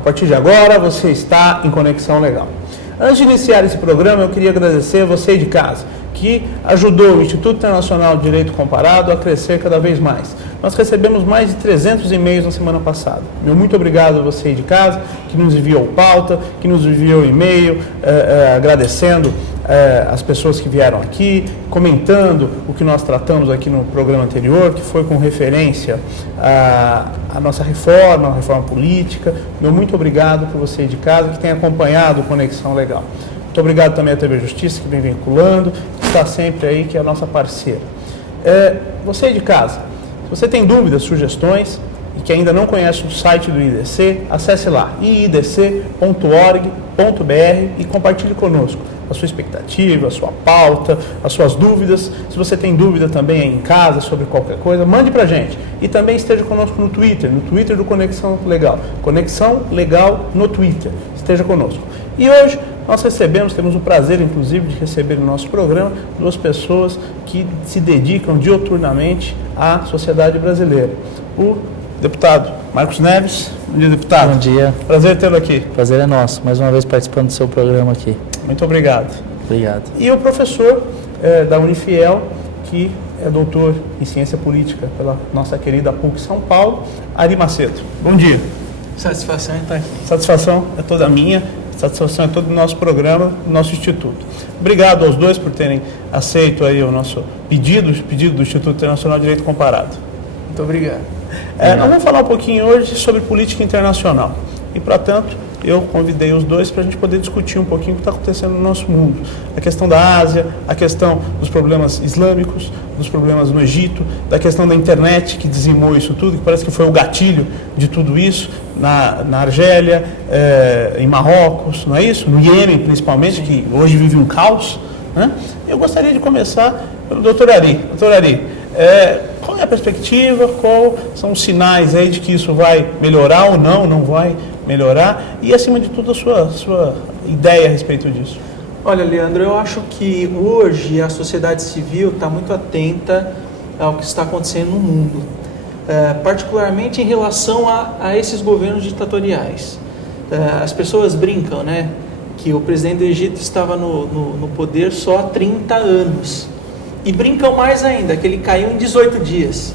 A partir de agora, você está em Conexão Legal. Antes de iniciar esse programa, eu queria agradecer a você de casa, que ajudou o Instituto Internacional de Direito Comparado a crescer cada vez mais. Nós recebemos mais de 300 e-mails na semana passada. Meu muito obrigado a você de casa, que nos enviou pauta, que nos enviou e-mail, agradecendo as pessoas que vieram aqui, comentando o que nós tratamos aqui no programa anterior, que foi com referência à nossa reforma, a reforma política. Meu muito obrigado por você de casa, que tem acompanhado o Conexão Legal. Muito obrigado também à TV Justiça, que vem vinculando, que está sempre aí, que é a nossa parceira. Você de casa, se você tem dúvidas, sugestões e que ainda não conhece o site do IDC, acesse lá, iidc.org.br e compartilhe conosco a sua expectativa, a sua pauta, as suas dúvidas. Se você tem dúvida também aí em casa sobre qualquer coisa, mande pra gente. E também esteja conosco no Twitter do Conexão Legal. Conexão Legal no Twitter. Esteja conosco. E hoje nós temos o prazer, inclusive, de receber no nosso programa duas pessoas que se dedicam diuturnamente à sociedade brasileira. O deputado Marcos Neves. Bom dia, deputado. Bom dia. Prazer tê-lo aqui. Prazer é nosso, mais uma vez participando do seu programa aqui. Muito obrigado. Obrigado. E o professor da Unifiel, que é doutor em ciência política pela nossa querida PUC São Paulo, Ari Macedo. Bom dia. Satisfação em estar aqui. Satisfação é toda minha, satisfação é todo o nosso programa, do nosso Instituto. Obrigado aos dois por terem aceito aí o nosso pedido do Instituto Internacional de Direito Comparado. Muito obrigado. Nós vamos falar um pouquinho hoje sobre política internacional. E, portanto, eu convidei os dois para a gente poder discutir um pouquinho o que está acontecendo no nosso mundo. A questão da Ásia, a questão dos problemas islâmicos, dos problemas no Egito, da questão da internet que dizimou isso tudo, que parece que foi o gatilho de tudo isso, na Argélia, em Marrocos, não é isso? No Iêmen, principalmente, que hoje vive um caos. Né? Eu gostaria de começar pelo doutor Ari. Doutor Ari, qual é a perspectiva, quais são os sinais aí de que isso vai melhorar ou não vai melhorar, e acima de tudo a sua ideia a respeito disso? Olha, Leandro, eu acho que hoje a sociedade civil está muito atenta ao que está acontecendo no mundo, particularmente em relação a esses governos ditatoriais. As pessoas brincam, né, que o presidente do Egito estava no poder só há 30 anos. E brincam mais ainda, que ele caiu em 18 dias.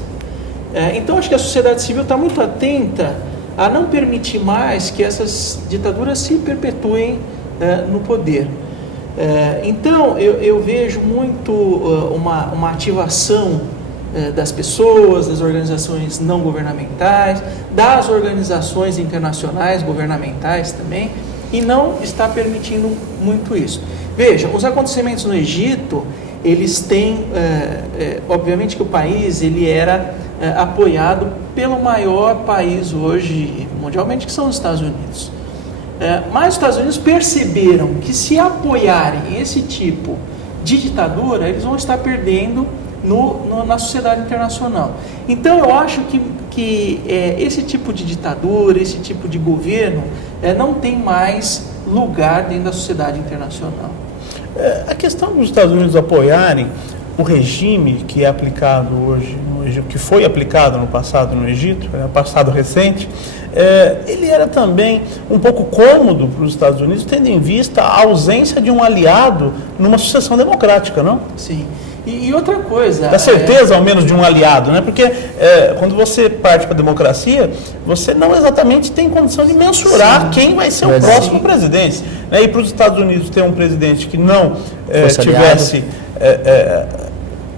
Então, acho que a sociedade civil está muito atenta a não permitir mais que essas ditaduras se perpetuem no poder. Então, eu vejo muito uma ativação das pessoas, das organizações não governamentais, das organizações internacionais, governamentais também, e não está permitindo muito isso. Veja, os acontecimentos no Egito, eles têm, obviamente que o país ele era apoiado pelo maior país hoje, mundialmente, que são os Estados Unidos. Mas os Estados Unidos perceberam que se apoiarem esse tipo de ditadura, eles vão estar perdendo na sociedade internacional. Então eu acho que esse tipo de ditadura, esse tipo de governo, não tem mais lugar dentro da sociedade internacional. A questão dos Estados Unidos apoiarem o regime que é aplicado hoje no Egito, que foi aplicado no passado no Egito, no passado recente, ele era também um pouco cômodo para os Estados Unidos, tendo em vista a ausência de um aliado numa sucessão democrática, não? Sim. E outra coisa... Da certeza, ao menos, de um aliado, né? Porque quando você parte para a democracia, você não exatamente tem condição de mensurar quem vai ser o próximo presidente. Né? E para os Estados Unidos ter um presidente que não tivesse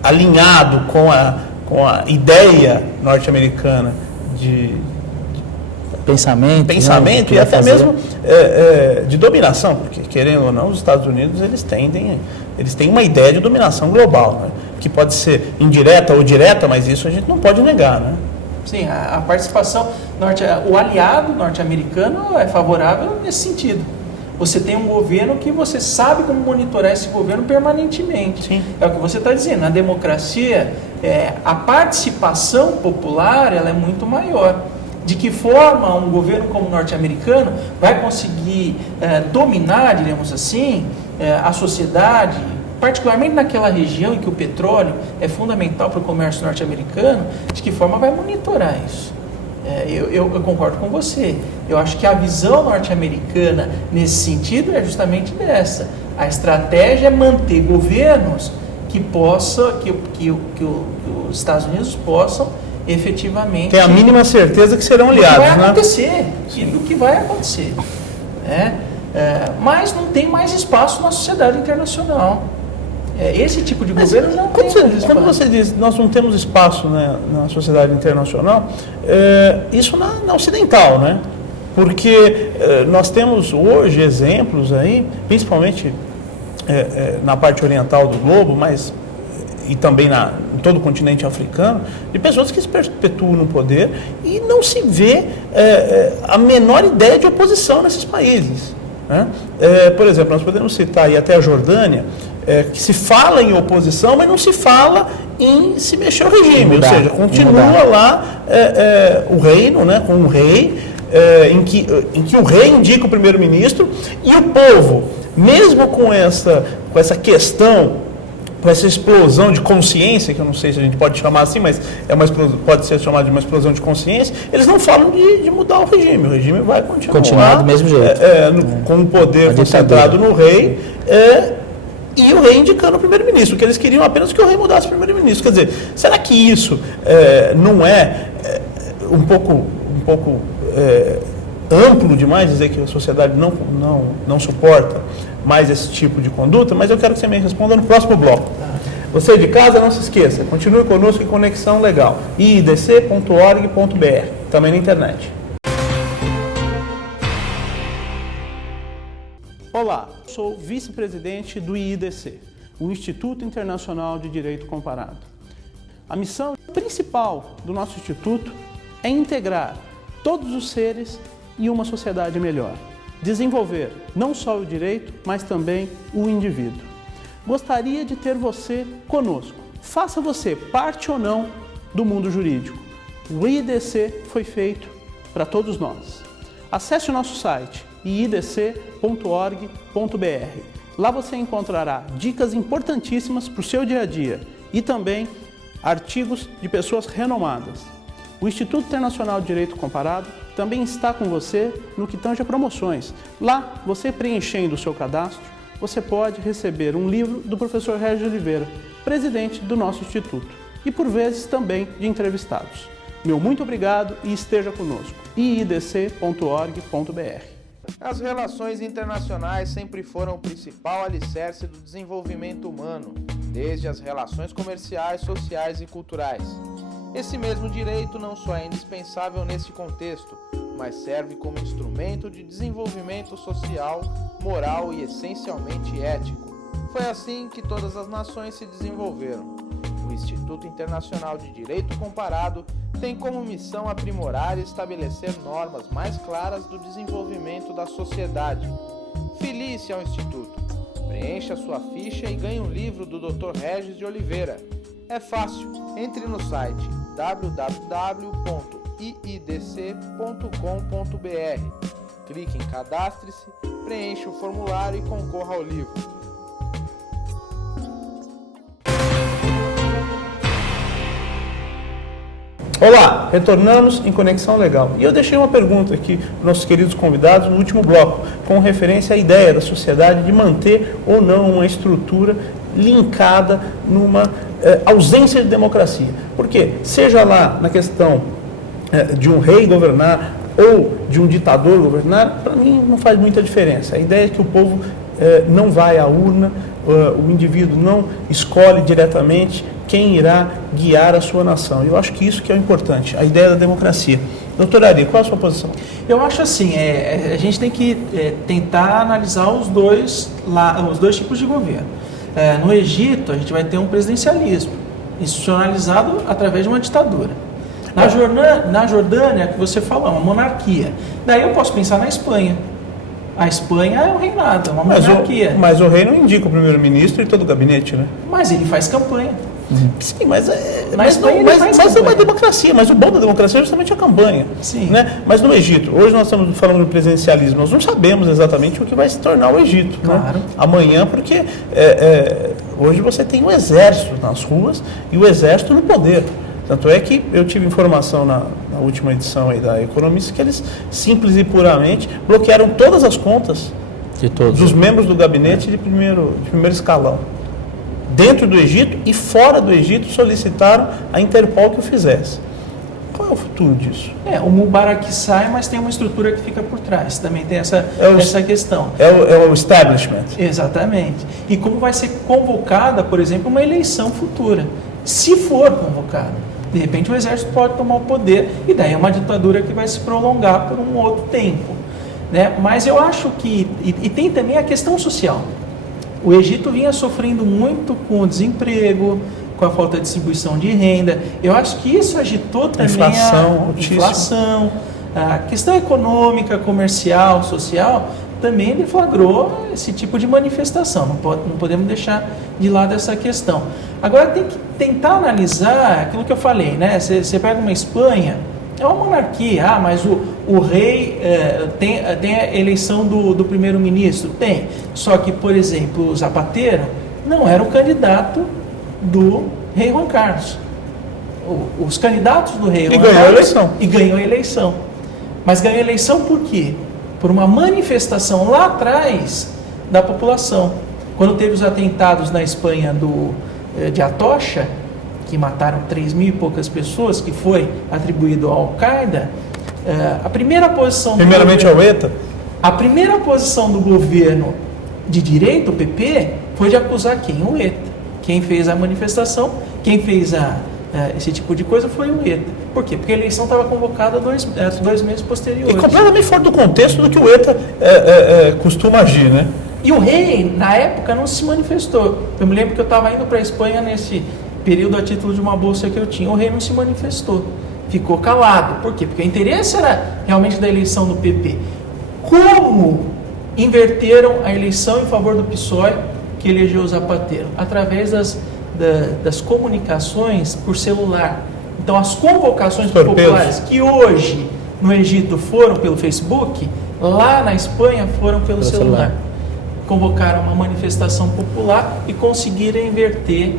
alinhado com a ideia norte-americana de pensamento né, e até mesmo de dominação, porque, querendo ou não, os Estados Unidos eles têm uma ideia de dominação global, né, que pode ser indireta ou direta, mas isso a gente não pode negar, né? Sim, a participação, o aliado norte-americano é favorável nesse sentido. Você tem um governo que você sabe como monitorar esse governo permanentemente. Sim. É o que você está dizendo. Na democracia, a participação popular ela é muito maior. De que forma um governo como o norte-americano vai conseguir dominar, diremos assim, a sociedade, particularmente naquela região em que o petróleo é fundamental para o comércio norte-americano, de que forma vai monitorar isso? Eu concordo com você. Eu acho que a visão norte-americana nesse sentido é justamente dessa. A estratégia é manter governos que os Estados Unidos possam efetivamente... Tem a mínima certeza que serão aliados, vai acontecer, do que vai acontecer. Né? Mas não tem mais espaço na sociedade internacional. Esse tipo de governo não tem mais espaço. Quando você diz nós não temos espaço, né, na sociedade internacional, isso na ocidental, né? Porque nós temos hoje exemplos aí, principalmente na parte oriental do globo, mas e também em todo o continente africano, de pessoas que se perpetuam no poder e não se vê a menor ideia de oposição nesses países. Né? Por exemplo, nós podemos citar aí até a Jordânia, que se fala em oposição, mas não se fala em se mexer o regime, ou seja, continua lá o reino, né, com o rei, em que o rei indica o primeiro-ministro e o povo, mesmo com essa questão, com essa explosão de consciência, que eu não sei se a gente pode chamar assim, mas pode ser chamado de uma explosão de consciência, eles não falam de mudar o regime vai continuar do mesmo jeito. Com o poder concentrado no rei, e o rei indicando o primeiro-ministro, que eles queriam apenas que o rei mudasse o primeiro-ministro. Quer dizer, será que isso não é um pouco amplo demais dizer que a sociedade não suporta mais esse tipo de conduta? Mas eu quero que você me responda no próximo bloco. Você de casa, não se esqueça, continue conosco em Conexão Legal, iidc.org.br, também na internet. Olá, sou vice-presidente do IIDC, o Instituto Internacional de Direito Comparado. A missão principal do nosso instituto é integrar todos os seres em uma sociedade melhor, desenvolver não só o direito, mas também o indivíduo. Gostaria de ter você conosco. Faça você parte ou não do mundo jurídico. O IIDC foi feito para todos nós. Acesse o nosso site iidc.org.br. Lá você encontrará dicas importantíssimas para o seu dia a dia e também artigos de pessoas renomadas. O Instituto Internacional de Direito Comparado também está com você no que tange a promoções. Lá, você preenchendo o seu cadastro, você pode receber um livro do professor Regis de Oliveira, presidente do nosso Instituto, e por vezes também de entrevistados. Meu muito obrigado e esteja conosco. iidc.org.br. As relações internacionais sempre foram o principal alicerce do desenvolvimento humano, desde as relações comerciais, sociais e culturais. Esse mesmo direito não só é indispensável nesse contexto, mas serve como instrumento de desenvolvimento social, moral e essencialmente ético. Foi assim que todas as nações se desenvolveram. O Instituto Internacional de Direito Comparado tem como missão aprimorar e estabelecer normas mais claras do desenvolvimento da sociedade. Filie-se ao Instituto, preencha sua ficha e ganhe um livro do Dr. Regis de Oliveira. É fácil, entre no site www.iidc.com.br, clique em Cadastre-se, preencha o formulário e concorra ao livro. Olá, retornamos em Conexão Legal. E eu deixei uma pergunta aqui para os nossos queridos convidados no último bloco, com referência à ideia da sociedade de manter ou não uma estrutura linkada numa ausência de democracia. Porque, seja lá na questão de um rei governar ou de um ditador governar, para mim não faz muita diferença. A ideia é que o povo não vai à urna, o indivíduo não escolhe diretamente quem irá guiar a sua nação. Eu acho que isso que é o importante, a ideia da democracia. Doutor Ari, qual a sua posição? Eu acho assim, a gente tem que tentar analisar os dois tipos de governo. No Egito, a gente vai ter um presidencialismo institucionalizado através de uma ditadura. Na Jordânia, que você falou, uma monarquia. Daí eu posso pensar na Espanha. A Espanha é um reinado, é uma monarquia. Mas o rei não indica o primeiro-ministro e todo o gabinete, né? Mas ele faz campanha. Sim, mas é uma democracia, mas o bom da democracia é justamente a campanha. Sim. Né? Mas no Egito, hoje nós estamos falando do presidencialismo, nós não sabemos exatamente o que vai se tornar o Egito. Claro. Né? Amanhã, porque hoje você tem o exército nas ruas e o exército no poder. Tanto é que eu tive informação na última edição aí da Economista que eles, simples e puramente, bloquearam todas as contas De todos. dos membros do gabinete de primeiro escalão. Dentro do Egito e fora do Egito, solicitaram a Interpol que o fizesse. Qual é o futuro disso? O Mubarak sai, mas tem uma estrutura que fica por trás. Também tem essa questão. É o establishment. Exatamente. E como vai ser convocada, por exemplo, uma eleição futura? Se for convocada, de repente o exército pode tomar o poder e daí é uma ditadura que vai se prolongar por um outro tempo, né? Mas eu acho que... E tem também a questão social. O Egito vinha sofrendo muito com o desemprego, com a falta de distribuição de renda. Eu acho que isso agitou também a inflação, a questão econômica, comercial, social, também deflagrou esse tipo de manifestação. Não podemos deixar de lado essa questão. Agora tem que tentar analisar aquilo que eu falei, né? Você pega uma Espanha, é uma monarquia, mas o rei tem a eleição do primeiro-ministro? Tem. Só que, por exemplo, o Zapatero não era o candidato do rei Juan Carlos. Os candidatos do rei Juan ganhou a eleição. E ganhou a eleição. Mas ganhou a eleição por quê? Por uma manifestação lá atrás da população. Quando teve os atentados na Espanha de Atocha, que mataram 3.000 e poucas pessoas, que foi atribuído ao Al-Qaeda, a primeira posição... Primeiramente ao ETA? A primeira posição do governo de direita, o PP, foi de acusar quem? O ETA. Quem fez a manifestação, quem fez esse tipo de coisa foi o ETA. Por quê? Porque a eleição estava convocada dois meses posteriores. E completamente fora do contexto do que o ETA costuma agir, né? E o rei, na época, não se manifestou. Eu me lembro que eu estava indo para a Espanha nesse período a título de uma bolsa que eu tinha. O rei não se manifestou. Ficou calado. Por quê? Porque o interesse era realmente da eleição do PP. Como inverteram a eleição em favor do PSOE, que elegeu o Zapatero? Através das comunicações por celular. Então, as convocações populares que hoje no Egito foram pelo Facebook, lá na Espanha foram pelo celular. Convocaram uma manifestação popular e conseguiram inverter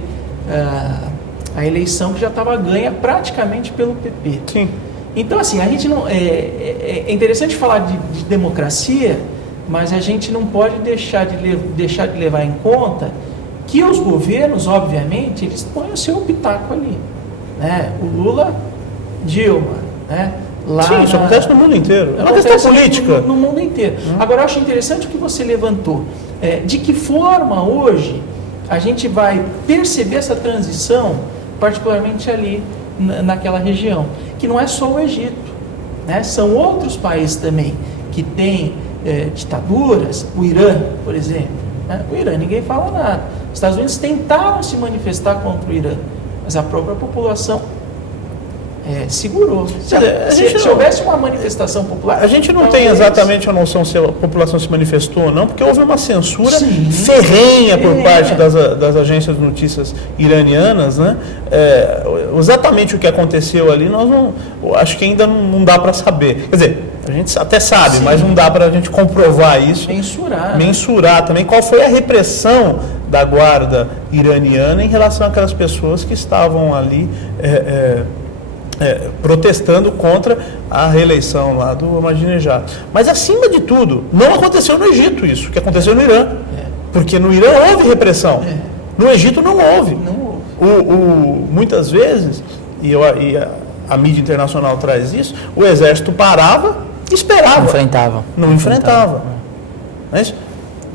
a eleição que já estava ganha praticamente pelo PP. Sim. Então, assim, a gente não é interessante falar de democracia, mas a gente não pode deixar de levar em conta que os governos, obviamente, eles põem o seu pitaco ali, né? O Lula, Dilma, né? Lá sim, isso acontece no mundo inteiro. É uma questão política. No mundo inteiro. Agora, eu acho interessante o que você levantou. De que forma hoje a gente vai perceber essa transição, particularmente ali naquela região, que não é só o Egito, né? São outros países também que têm ditaduras, o Irã, por exemplo. Né? O Irã, ninguém fala nada. Os Estados Unidos tentaram se manifestar contra o Irã, mas a própria população segurou. Se houvesse uma manifestação popular... A gente não tem exatamente a noção se a população se manifestou ou não, porque houve uma censura ferrenha por parte das agências de notícias iranianas, né? Exatamente o que aconteceu ali, acho que ainda não dá para saber. Quer dizer, a gente até sabe, mas não dá para a gente comprovar isso. Mensurar também qual foi a repressão da guarda iraniana em relação àquelas pessoas que estavam ali... protestando contra a reeleição lá do Ahmadinejad. Mas, acima de tudo, não aconteceu no Egito isso, que aconteceu no Irã. Porque no Irã houve repressão. No Egito não houve. Muitas vezes, e a mídia internacional traz isso, o exército parava e esperava. Não enfrentava. Mas,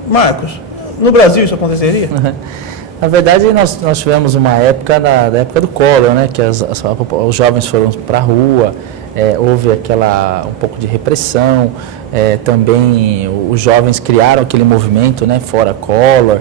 Marcos, no Brasil isso aconteceria? Na verdade, nós tivemos uma época, da época do Collor, né, que os jovens foram para a rua, houve um pouco de repressão, também os jovens criaram aquele movimento, né, fora Collor,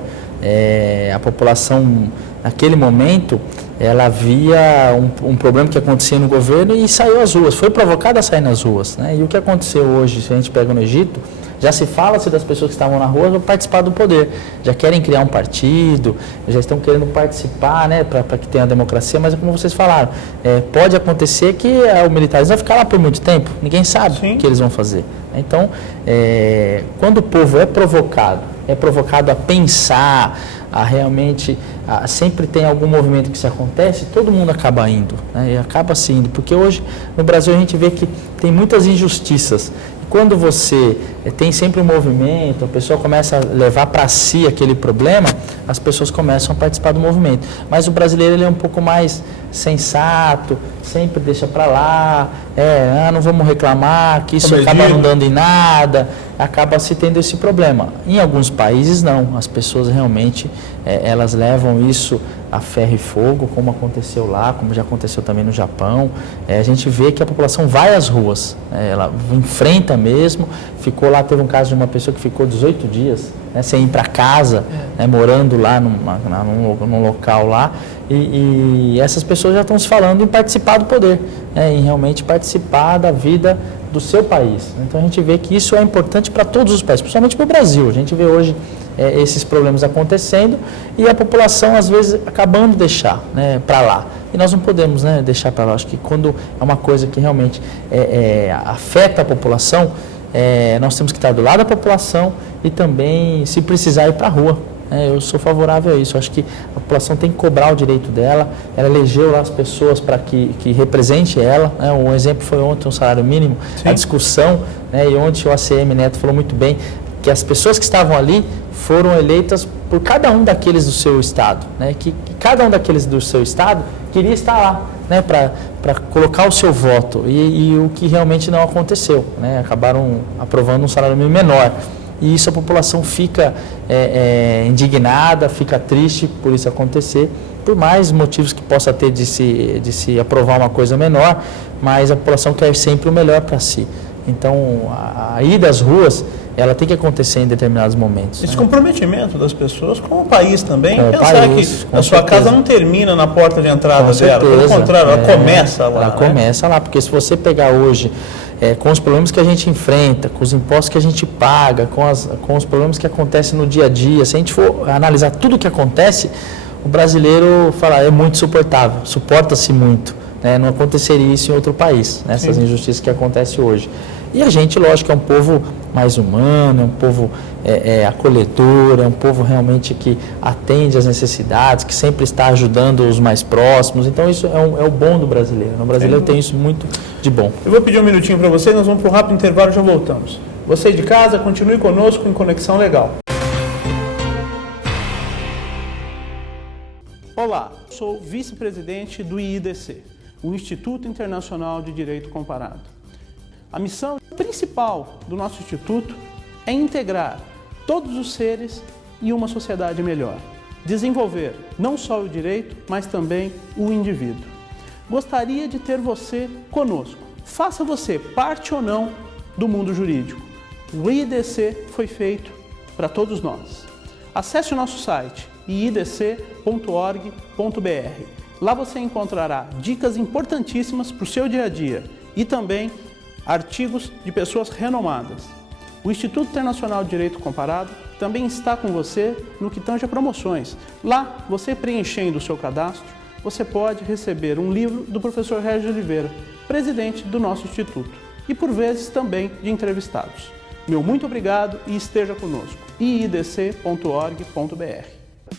a população, naquele momento, ela via um problema que acontecia no governo e saiu às ruas, foi provocada a sair nas ruas, né, e o que aconteceu hoje, se a gente pega no Egito, já se fala-se das pessoas que estavam na rua vão participar do poder, já querem criar um partido, já estão querendo participar, né, para que tenha a democracia, mas como vocês falaram, pode acontecer que os militares vão ficar lá por muito tempo, ninguém sabe o que eles vão fazer. Então, quando o povo é provocado a pensar, realmente sempre tem algum movimento que se acontece, todo mundo acaba indo, né? E acaba se indo, porque hoje no Brasil a gente vê que tem muitas injustiças. Quando você tem sempre um movimento, a pessoa começa a levar para si aquele problema, as pessoas começam a participar do movimento. Mas o brasileiro ele é um pouco mais sensato, sempre deixa para lá, não vamos reclamar, que isso acaba não dando em nada, acaba se tendo esse problema. Em alguns países não, as pessoas realmente elas levam isso a ferro e fogo, como aconteceu lá, como já aconteceu também no Japão. A gente vê que a população vai às ruas, ela enfrenta mesmo, ficou lá, teve um caso de uma pessoa que ficou 18 dias, sem ir para casa, morando lá num local lá, e essas pessoas já estão se falando em participar do poder, em realmente participar da vida do seu país. Então a gente vê que isso é importante para todos os países, principalmente para o Brasil. A gente vê hoje esses problemas acontecendo e a população às vezes acabando de deixar para lá. E nós não podemos deixar para lá. Acho que quando é uma coisa que realmente afeta a população, nós temos que estar do lado da população e também, se precisar, ir para a rua. Eu sou favorável a isso. Acho que a população tem que cobrar o direito dela. Ela elegeu lá as pessoas para que represente ela. Um exemplo foi ontem, um salário mínimo, a discussão, e ontem o ACM Neto falou muito bem que as pessoas que estavam ali foram eleitas por cada um daqueles do seu estado, que cada um daqueles do seu estado queria estar lá, para colocar o seu voto, e o que realmente não aconteceu, acabaram aprovando um salário mínimo menor, e isso a população fica indignada, fica triste por isso acontecer, por mais motivos que possa ter de se aprovar uma coisa menor, mas a população quer sempre o melhor para si. Então, a ida às ruas, ela tem que acontecer em determinados momentos. Esse comprometimento das pessoas com o país também, pensar que a sua casa não termina na porta de entrada dela, pelo contrário, ela começa lá. Ela começa lá, porque se você pegar hoje, com os problemas que a gente enfrenta, com os impostos que a gente paga, com os problemas que acontecem no dia a dia, se a gente for analisar tudo o que acontece, o brasileiro é muito suportável, suporta-se muito. Não aconteceria isso em outro país, essas injustiças que acontecem hoje. E a gente, lógico, é um povo mais humano, é um povo acolhedor, é um povo realmente que atende às necessidades, que sempre está ajudando os mais próximos. Então isso é o bom do brasileiro. O brasileiro tem isso muito de bom. Eu vou pedir um minutinho para vocês, nós vamos para um rápido intervalo e já voltamos. Você de casa, continue conosco em Conexão Legal. Olá, sou vice-presidente do IIDC, o Instituto Internacional de Direito Comparado. A missão principal do nosso instituto é integrar todos os seres em uma sociedade melhor, desenvolver não só o direito, mas também o indivíduo. Gostaria de ter você conosco. Faça você parte ou não do mundo jurídico. O IIDC foi feito para todos nós. Acesse o nosso site iidc.org.br. Lá você encontrará dicas importantíssimas para o seu dia a dia e também artigos de pessoas renomadas. O Instituto Internacional de Direito Comparado também está com você no que tange a promoções. Lá, você preenchendo o seu cadastro, você pode receber um livro do professor Regis Oliveira, presidente do nosso Instituto, e por vezes também de entrevistados. Meu muito obrigado e esteja conosco. iidc.org.br.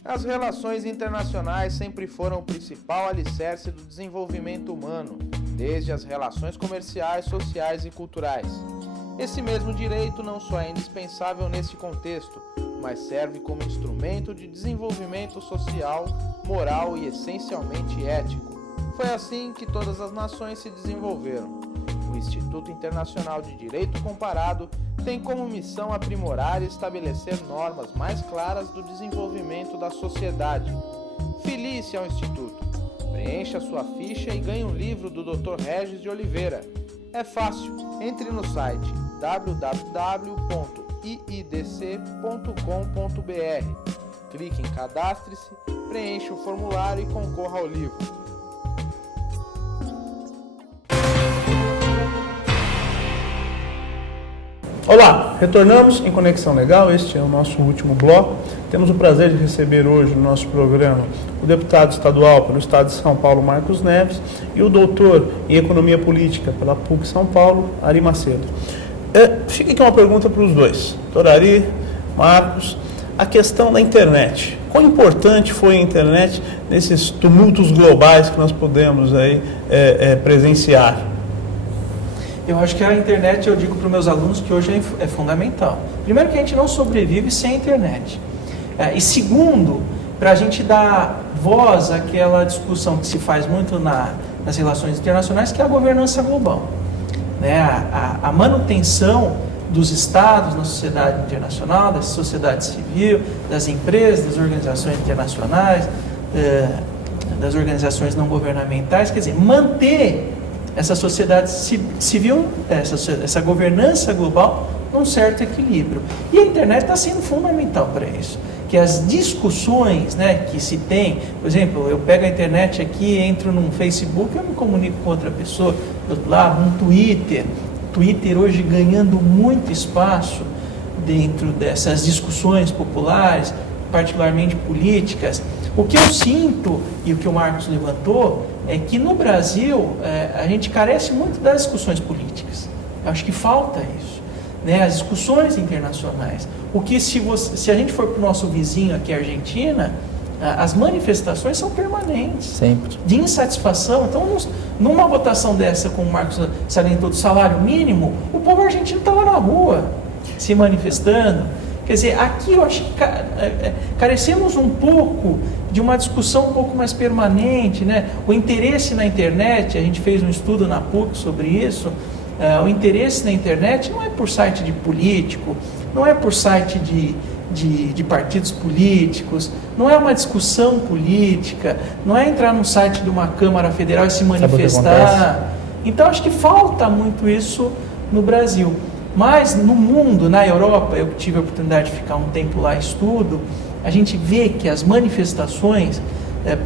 As relações internacionais sempre foram o principal alicerce do desenvolvimento humano, desde as relações comerciais, sociais e culturais. Esse mesmo direito não só é indispensável nesse contexto, mas serve como instrumento de desenvolvimento social, moral e essencialmente ético. Foi assim que todas as nações se desenvolveram. O Instituto Internacional de Direito Comparado tem como missão aprimorar e estabelecer normas mais claras do desenvolvimento da sociedade. Filie-se ao Instituto, preencha sua ficha e ganhe um livro do Dr. Regis de Oliveira. É fácil, entre no site www.iidc.com.br, clique em Cadastre-se, preencha o formulário e concorra ao livro. Olá, retornamos em Conexão Legal, este é o nosso último bloco. Temos o prazer de receber hoje no nosso programa o deputado estadual pelo Estado de São Paulo, Marcos Neves, e o doutor em Economia Política pela PUC São Paulo, Ari Macedo. Fica aqui uma pergunta para os dois, doutor Ari, Marcos, a questão da internet. quão importante foi a internet nesses tumultos globais que nós podemos aí, presenciar? Eu acho que a internet, eu digo para os meus alunos que hoje é fundamental. Primeiro que a gente não sobrevive sem a internet. E segundo, para a gente dar voz àquela discussão que se faz muito nas relações internacionais, que é a governança global. Né? A manutenção dos estados na sociedade internacional, da sociedade civil, das empresas, das organizações internacionais, das organizações não governamentais, quer dizer, manter essa sociedade civil, essa governança global num certo equilíbrio. E a internet está sendo fundamental para isso. Que as discussões, né, que se tem, por exemplo, eu pego a internet aqui, entro num Facebook, eu me comunico com outra pessoa do outro lado, num Twitter hoje ganhando muito espaço dentro dessas discussões populares, particularmente políticas. O que eu sinto, e o que o Marcos levantou, é que no Brasil a gente carece muito das discussões políticas. Eu acho que falta isso, né? As discussões internacionais. O que se a gente for para o nosso vizinho aqui, a Argentina, as manifestações são permanentes. Sempre. De insatisfação. Então, numa votação dessa, como o Marcos salientou, do salário mínimo, o povo argentino estava na rua, se manifestando. Quer dizer, aqui eu acho que carecemos um pouco de uma discussão um pouco mais permanente, né? O interesse na internet, a gente fez um estudo na PUC sobre isso, o interesse na internet não é por site de político, não é por site de partidos políticos, não é uma discussão política, não é entrar no site de uma Câmara Federal e se manifestar. Então, acho que falta muito isso no Brasil. Mas no mundo, na Europa, eu tive a oportunidade de ficar um tempo lá em estudo, a gente vê que as manifestações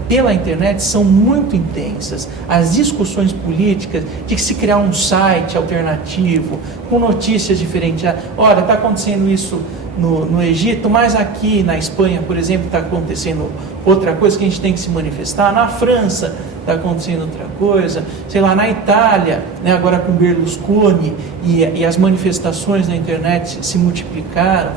pela internet são muito intensas. As discussões políticas de que se criar um site alternativo, com notícias diferentes. Olha, está acontecendo isso no Egito, mas aqui na Espanha, por exemplo, está acontecendo outra coisa que a gente tem que se manifestar. Na França está acontecendo outra coisa. Sei lá, na Itália, né, agora com Berlusconi e as manifestações na internet se multiplicaram.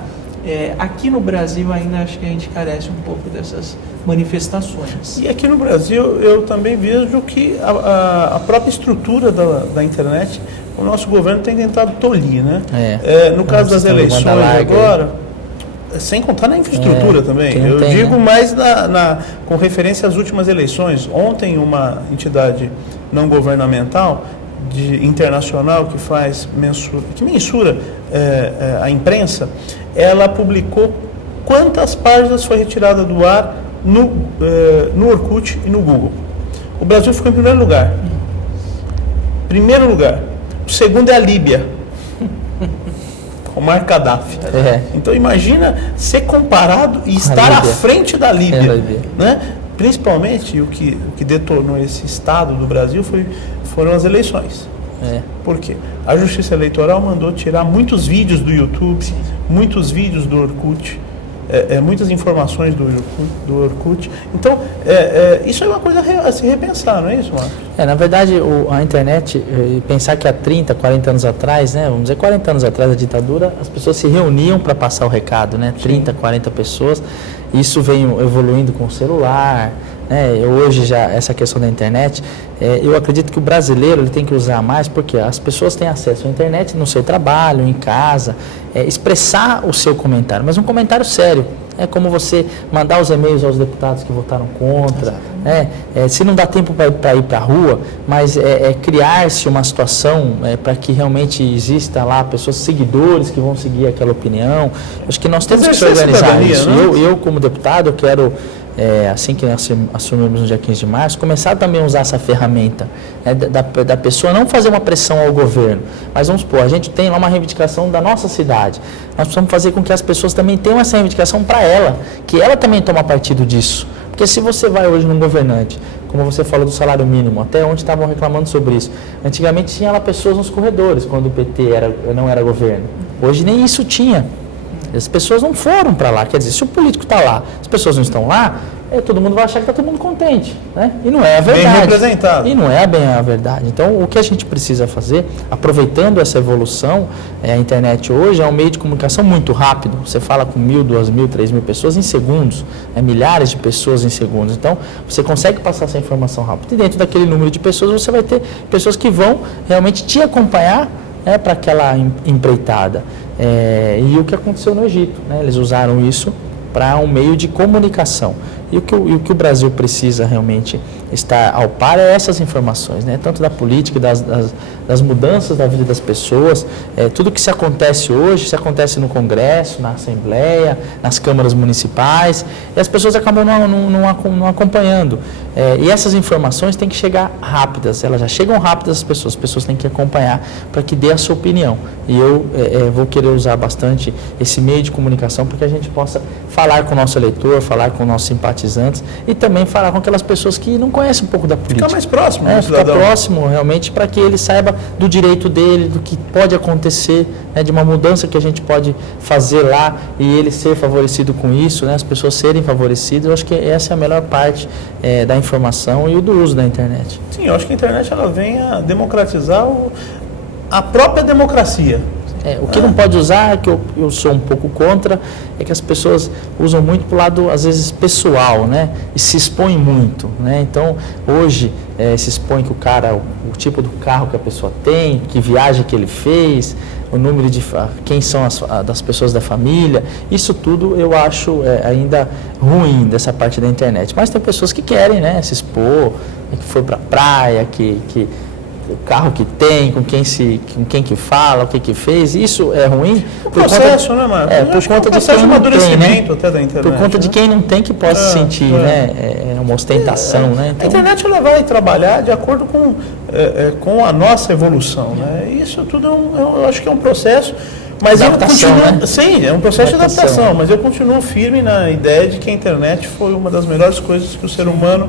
Aqui no Brasil ainda acho que a gente carece um pouco dessas manifestações. E aqui no Brasil eu também vejo que a própria estrutura da internet, o nosso governo tem tentado tolir, né? No caso das eleições agora, sem contar na infraestrutura também. Eu digo mais com referência às últimas eleições. Ontem uma entidade não governamental internacional que mensura a imprensa, ela publicou quantas páginas foi retirada do ar no Orkut e no Google. O Brasil ficou em primeiro lugar. O segundo é a Líbia, Omar Gaddafi. Então imagina ser comparado e estar à frente da Líbia, né? Principalmente o que detonou esse estado do Brasil foram as eleições. Por quê? A Justiça Eleitoral mandou tirar muitos vídeos do YouTube, muitos vídeos do Orkut, muitas informações do Orkut. Então, isso é uma coisa a se repensar, não é isso, Marcos? Na verdade, a internet, pensar que há 30, 40 anos atrás, né, vamos dizer 40 anos atrás da ditadura, as pessoas se reuniam para passar o recado, né, 30, 40 pessoas. Isso veio evoluindo com o celular, né, hoje já essa questão da internet, eu acredito que o brasileiro ele tem que usar mais, porque as pessoas têm acesso à internet no seu trabalho, em casa, expressar o seu comentário, mas um comentário sério. É como você mandar os e-mails aos deputados que votaram contra, se não dá tempo para ir para a rua, mas criar-se uma situação para que realmente exista lá pessoas, seguidores que vão seguir aquela opinião. Acho que nós temos que se organizar isso. Né? Eu, como deputado, eu quero, assim que nós assumimos no dia 15 de março, começar também a usar essa ferramenta, da pessoa não fazer uma pressão ao governo, mas vamos supor, a gente tem lá uma reivindicação da nossa cidade, nós precisamos fazer com que as pessoas também tenham essa reivindicação para ela, que ela também toma partido disso, porque se você vai hoje num governante, como você falou do salário mínimo, até onde estavam reclamando sobre isso, antigamente tinha lá pessoas nos corredores, quando o PT não era governo, hoje nem isso tinha. As pessoas não foram para lá, quer dizer, se o político está lá, as pessoas não estão lá, todo mundo vai achar que está todo mundo contente, né? E não é a verdade. Bem representado. E não é bem a verdade. Então, o que a gente precisa fazer, aproveitando essa evolução, a internet hoje é um meio de comunicação muito rápido. Você fala com 1.000, 2.000, 3.000 pessoas em segundos, milhares de pessoas em segundos. Então, você consegue passar essa informação rápido. E dentro daquele número de pessoas, você vai ter pessoas que vão realmente te acompanhar para aquela empreitada. E o que aconteceu no Egito, né? Eles usaram isso para um meio de comunicação. E o que o Brasil precisa realmente estar ao par é essas informações, né? Tanto da política, das mudanças da vida das pessoas, tudo que se acontece hoje, se acontece no Congresso, na Assembleia, nas câmaras municipais, e as pessoas acabam não acompanhando. E essas informações têm que chegar rápidas, elas já chegam rápidas às pessoas têm que acompanhar para que dê a sua opinião. E eu vou querer usar bastante esse meio de comunicação para que a gente possa falar com o nosso eleitor, falar com o nosso simpatizante, e também falar com aquelas pessoas que não conhecem um pouco da política. Ficar mais próximo, ficar próximo realmente para que ele saiba do direito dele, do que pode acontecer, né, de uma mudança que a gente pode fazer lá e ele ser favorecido com isso, né, as pessoas serem favorecidas. Eu acho que essa é a melhor parte da informação e do uso da internet. Sim, eu acho que a internet ela vem a democratizar a própria democracia. O que não pode usar, que eu sou um pouco contra, é que as pessoas usam muito para o lado, às vezes, pessoal, né? E se expõem muito, né? Então, hoje, se expõe que o tipo do carro que a pessoa tem, que viagem que ele fez, o número de quem são das pessoas da família, isso tudo eu acho ainda ruim dessa parte da internet. Mas tem pessoas que querem, né, se expor, que foi para a praia, que o carro que tem, com quem que fala, o que fez, isso é ruim. O processo, né, Marcos? Por conta de quem não tem, né? Até da internet, por conta de quem não tem que possa sentir, né? Uma ostentação, né? Então, a internet ela vai trabalhar de acordo com a nossa evolução, né? Isso tudo eu acho que é um processo. Mas adaptação, eu continuo, né? Sim, é um processo de adaptação, mas eu continuo firme na ideia de que a internet foi uma das melhores coisas que o ser humano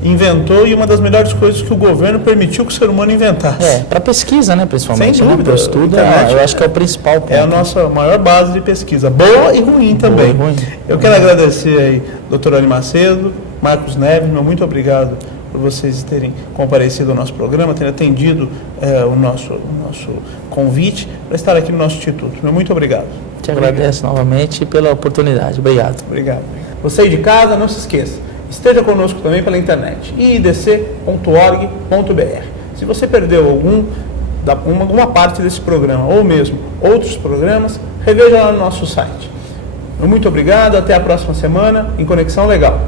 inventou e uma das melhores coisas que o governo permitiu que o ser humano inventasse. Para pesquisa, né, principalmente. Sem dúvida. Para estudo, eu acho que é o principal ponto. É a nossa maior base de pesquisa, boa e ruim também. Boa e ruim. Eu quero agradecer aí, doutor Ari Macedo, Marcos Neves, muito obrigado por vocês terem comparecido ao nosso programa, terem atendido o nosso convite para estar aqui no nosso instituto. Muito obrigado. Te agradeço novamente pela oportunidade. Obrigado. Obrigado. Você de casa, não se esqueça, esteja conosco também pela internet, iidc.org.br. Se você perdeu alguma parte desse programa, ou mesmo outros programas, reveja lá no nosso site. Muito obrigado, até a próxima semana em Conexão Legal.